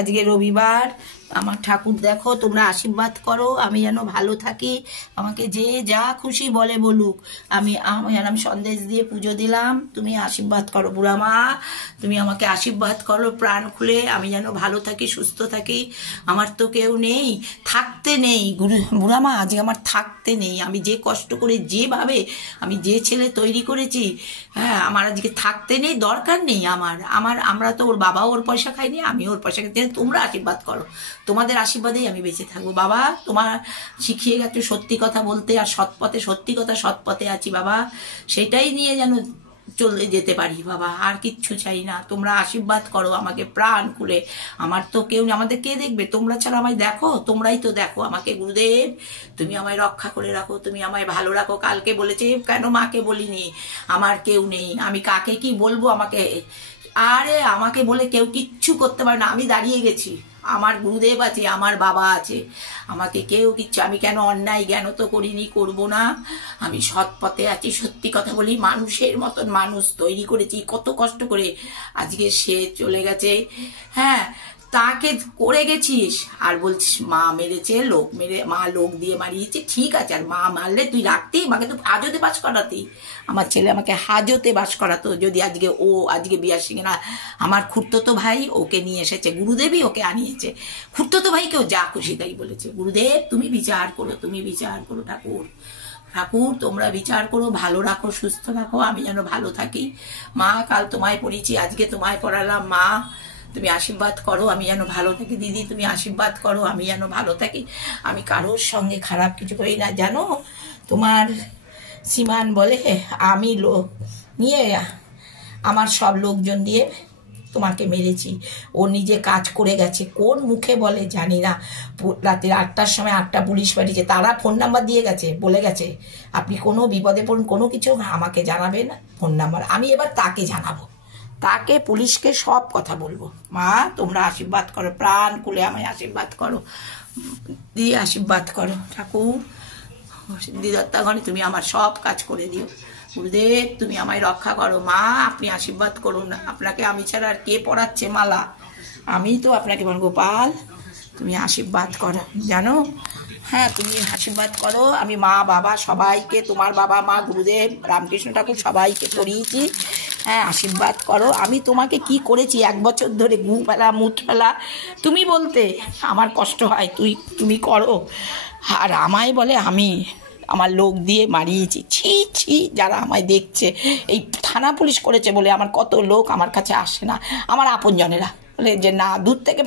আজকে রবিবার, আমার ঠাকুর দেখো, তোমরা আশীর্বাদ করো আমি যেন ভালো থাকি। আমাকে যে যা খুশি বলে বলুক, আমি সন্দেশ দিয়ে পুজো দিলাম, তুমি আশীর্বাদ করো বুড়া মা, তুমি আমাকে আশীর্বাদ করো প্রাণ খুলে, আমি যেন ভালো থাকি, সুস্থ থাকি। আমার তো কেউ নেই, থাকতে নেই বুড়া মা, আজকে আমার থাকতে নেই। আমি যে কষ্ট করে যেভাবে আমি যে ছেলে তৈরি করেছি, হ্যাঁ, আমার আজকে থাকতে নেই, দরকার নেই আমরা তো ওর বাবাও ওর পয়সা খাইনি, আমি ওর পয়সা খাইনি। তোমরা আশীর্বাদ করো, তোমাদের আশীর্বাদেই আমি বেঁচে থাকবো। বাবা তোমার শিখিয়ে গেছো সত্যি কথা বলতে, আর সৎপথে, সত্যি কথা সৎপথে আছি বাবা, সেটাই নিয়ে যেন চলে যেতে পারি বাবা, আর কিচ্ছু চাই না। তোমরা আশীর্বাদ করো আমাকে প্রাণ খুলে। আমার তো কেউ নেই, আমাদের কে দেখবে? তোমরা ছাড়া আমায় দেখো, তোমরাই তো দেখো আমাকে। গুরুদেব তুমি আমায় রক্ষা করে রাখো, তুমি আমায় ভালো রাখো। কালকে বলেছে, কেন মাকে বলিনি আমার কেউ নেই, আমি কাকে কি বলবো? আরে আমাকে বলে কেউ কিচ্ছু করতে পারে না। আমি দাঁড়িয়ে গেছি, আমার গুরুদেব আছে, আমার বাবা আছে, আমাকে কেউ কিচ্ছু। আমি কেন অন্যায় জ্ঞান তো করিনি, করবো না। আমি সৎ পথে আছি, সত্যি কথা বলি, মানুষের মতন মানুষ তৈরি করেছি কত কষ্ট করে। আজকে সে চলে গেছে, হ্যাঁ, তাকে করে গেছিস আর বলছিস মা মেরেছে, লোক মেরে, মা লোক দিয়ে মারিয়েছে। ঠিক আছে, আর মা মারলে তুই রাখতেই, মাকে তো হাজতে বাস করাতেই। আমার ছেলে আমাকে হাজতে বাস করাতো যদি আজকে বিয়ার সিংহে না, আমার খুড়তো ভাই ওকে নিয়ে এসেছে, গুরুদেবই ওকে আনিয়েছে। খুড়তো ভাইকেও যা খুশি তাই বলেছে। গুরুদেব তুমি বিচার করো, তুমি বিচার করো ঠাকুর, ঠাকুর তোমরা বিচার করো, ভালো রাখো, সুস্থ রাখো, আমি যেন ভালো থাকি। মা কাল তোমায় পড়িয়েছি, আজকে তোমায় পড়ালাম, মা তুমি আশীর্বাদ করো আমি যেন ভালো থাকি। দিদি তুমি আশীর্বাদ করো আমি যেন ভালো থাকি। আমি কারোর সঙ্গে খারাপ কিছু করি না, জানো। তোমার সীমান বলে আমি লোক নিয়ে, আমার সব লোকজন দিয়ে তোমাকে মেরেছি। ও নিজে কাজ করে গেছে, কোন মুখে বলে জানি না। রাত্রি 8টার সময় 8টা পুলিশ পাঠিয়েছে, তারা ফোন নাম্বার দিয়ে গেছে, বলে গেছে আপনি কোনো বিপদে পড়ুন, কোনো কিছু আমাকে জানাবেন, ফোন নাম্বার। আমি এবার তাকে জানাবো, তাকে পুলিশকে সব কথা বলবো। মা তোমরা আশীর্বাদ করো, প্রাণ খুলে আমায় আশীর্বাদ করো, দিয়ে আশীর্বাদ করো ঠাকুর। দিদত্তাগণে তুমি আমার সব কাজ করে দিও। গুরুদেব তুমি আমায় রক্ষা করো। মা আপনি আশীর্বাদ করুন, আপনাকে আমি ছাড়া আর কে পড়াচ্ছে মালা? আমি তো আপনাকে বল, গোপাল তুমি আশীর্বাদ করো, জানো, হ্যাঁ তুমি আশীর্বাদ করো। আমি মা বাবা সবাইকে, তোমার বাবা মা গুরুদেব রামকৃষ্ণ ঠাকুর সবাইকে পড়িয়েছি, হ্যাঁ আশীর্বাদ করো। আমি তোমাকে কি করেছি 1 বছর ধরে, গু ফেলা মুখ ফেলা, তুমি বলতে আমার কষ্ট হয়, তুমি করো। আর আমায় বলে আমি আমার লোক দিয়ে মারিয়েছি। ছি ছি, যারা আমায় দেখছে, এই থানা পুলিশ করেছে বলে আমার কত লোক আমার কাছে আসে না, আমার আপনজনেরা বলে যে না, দূর থেকে